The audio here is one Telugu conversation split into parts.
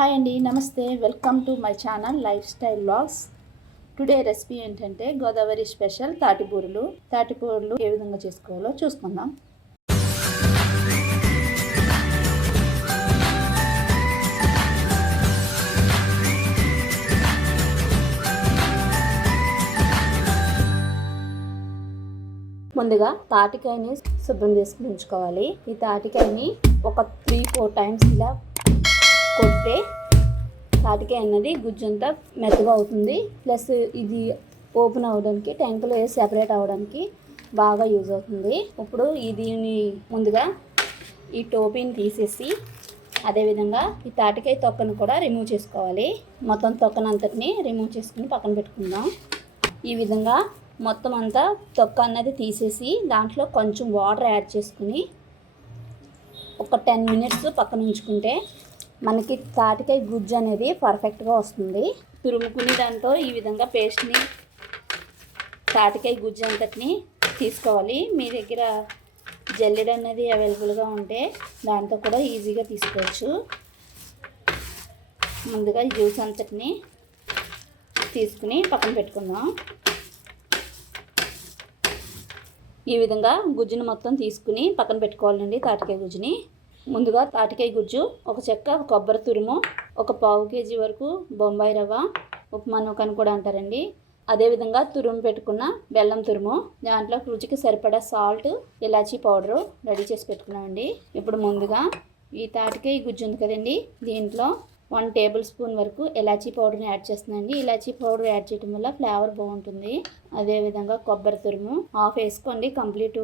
హాయ్ అండి, నమస్తే. Welcome to my channel life style vlogs. Today recipe ఏంటంటే గోదావరి స్పెషల్ తాటిపూరులు. తాటిపూరులు ఏ విధంగా చేసుకోవాలో చూసుకుందాం. ముందుగా తాటికాయని శుభ్రం చేసుకుని ఉంచుకోవాలి. ఈ తాటికాయని ఒక 3-4 టైమ్స్ ఇలా కొడితే తాటికాయ అన్నది గుజ్జంతా మెత్తగా అవుతుంది. ప్లస్ ఇది ఓపెన్ అవ్వడానికి, ట్యాంకులో వేసి సెపరేట్ అవ్వడానికి బాగా యూజ్ అవుతుంది. ఇప్పుడు దీన్ని ముందుగా ఈ టోపీని తీసేసి అదేవిధంగా ఈ తాటికాయ తొక్కను కూడా రిమూవ్ చేసుకోవాలి. మొత్తం తొక్కనంతటిని రిమూవ్ చేసుకుని పక్కన పెట్టుకుందాం. ఈ విధంగా మొత్తం అంతా తొక్క అన్నది తీసేసి దాంట్లో కొంచెం వాటర్ యాడ్ చేసుకుని ఒక 10 మినిట్స్ పక్కన ఉంచుకుంటే మనకి తాటికాయ గుజ్జు అనేది పర్ఫెక్ట్గా వస్తుంది. తురుముకుని దాంతో ఈ విధంగా పేస్ట్ని తాటికాయ గుజ్జు అంతటిని తీసుకోవాలి. మీ దగ్గర జల్లెడ అనేది అవైలబుల్గా ఉంటే దాంతో కూడా ఈజీగా తీసుకోవచ్చు. ముందుగా ఈ జ్యూస్ అంతటిని తీసుకుని పక్కన పెట్టుకుందాం. ఈ విధంగా గుజ్జుని మొత్తం తీసుకుని పక్కన పెట్టుకోవాలండి. తాటికాయ గుజ్జుని ముందుగా తాటికాయ గుజ్జు, ఒక చెక్క కొబ్బరి తురుము, ఒక 1/2 కేజీ వరకు బొంబాయి రవ్వ, ఉప్మా నూకని కూడా అంటారండి. అదేవిధంగా తురుము పెట్టుకున్న బెల్లం తురుము, దాంట్లో రుచికి సరిపడా సాల్ట్, ఇలాచీ పౌడరు రెడీ చేసి పెట్టుకున్నామండి. ఇప్పుడు ముందుగా ఈ తాటికాయ గుజ్జు ఉంది కదండి, దీంట్లో 1 టేబుల్ స్పూన్ వరకు ఇలాచీ పౌడర్ని యాడ్ చేస్తున్నాండి. ఇలాచీ పౌడర్ యాడ్ చేయడం వల్ల ఫ్లేవర్ బాగుంటుంది. అదేవిధంగా కొబ్బరి తురుము హాఫ్ వేసుకోండి, కంప్లీట్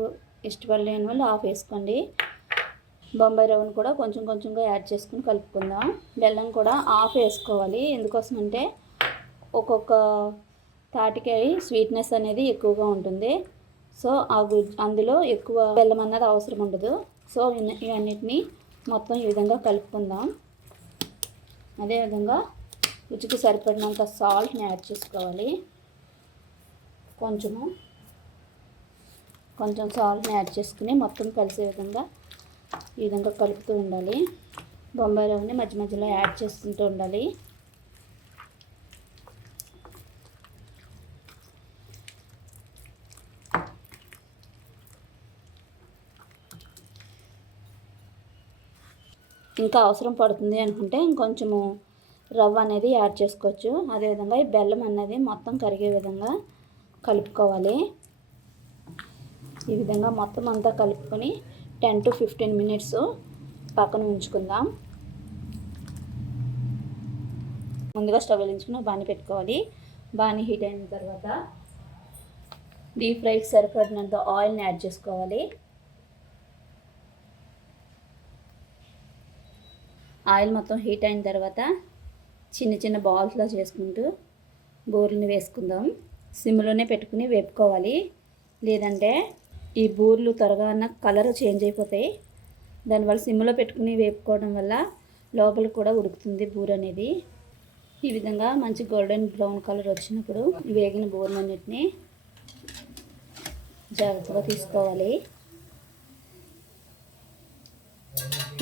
ఇష్టపడలేని వాళ్ళు హాఫ్ వేసుకోండి. బొంబాయి రవ్వను కూడా కొంచెం కొంచెంగా యాడ్ చేసుకుని కలుపుకుందాం. బెల్లం కూడా హాఫ్ వేసుకోవాలి. ఎందుకోసం అంటే ఒక్కొక్క తాటికాయ స్వీట్నెస్ అనేది ఎక్కువగా ఉంటుంది. సో అందులో ఎక్కువ బెల్లం అన్నది అవసరం ఉండదు. సో ఇవన్నిటిని మొత్తం ఈ విధంగా కలుపుకుందాం. అదేవిధంగా రుచికి సరిపడినంత సాల్ట్ని యాడ్ చేసుకోవాలి. కొంచెం సాల్ట్ని యాడ్ చేసుకుని మొత్తం కలిసే విధంగా ఈ విధంగా కలుపుతూ ఉండాలి. బొంబాయి రవ్వని మధ్య మధ్యలో యాడ్ చేసుకుంటూ ఉండాలి. ఇంకా అవసరం పడుతుంది అనుకుంటే ఇంకొంచెము రవ్వ అనేది యాడ్ చేసుకోవచ్చు. అదేవిధంగా ఈ బెల్లం అనేది మొత్తం కరిగే విధంగా కలుపుకోవాలి. ఈ విధంగా మొత్తం అంతా కలుపుకొని 10 to 15 మినిట్స్ పక్కన ఉంచుకుందాం. ముందుగా స్టవ్ వెలిగించుకుని బాణీ పెట్టుకోవాలి. బాణీ హీట్ అయిన తర్వాత డీప్ ఫ్రైకి సరిపడినంత ఆయిల్ని యాడ్ చేసుకోవాలి. ఆయిల్ మొత్తం హీట్ అయిన తర్వాత చిన్న చిన్న బాల్స్లా చేసుకుంటూ బూరెల్ని వేసుకుందాం. సిమ్లోనే పెట్టుకుని వేపుకోవాలి. లేదంటే ఈ బూరెలు త్వరగా కలర్ చేంజ్ అయిపోతాయి. దానివల్ల సిమ్లో పెట్టుకుని వేపుకోవడం వల్ల లోపల కూడా ఉడుకుతుంది బూర అనేది. ఈ విధంగా మంచి గోల్డెన్ బ్రౌన్ కలర్ వచ్చినప్పుడు వేగిన బూరెలన్నిటిని జాగ్రత్తగా తీసుకోవాలి.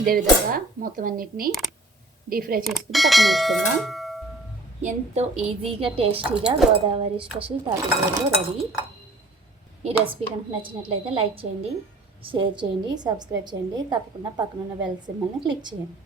ఇదే విధంగా మొత్తం అన్నిటిని డీప్ ఫ్రై చేసుకుని పక్కన ఉంచుకుందాం. ఎంతో ఈజీగా టేస్టీగా గోదావరి స్పెషల్ తాటిపూరలు రెడీ. ఈ రెసిపీ కనుక నచ్చినట్లయితే లైక్ చేయండి, షేర్ చేయండి, సబ్స్క్రైబ్ చేయండి. తప్పకుండా పక్కనున్న బెల్ సింబల్ని క్లిక్ చేయండి.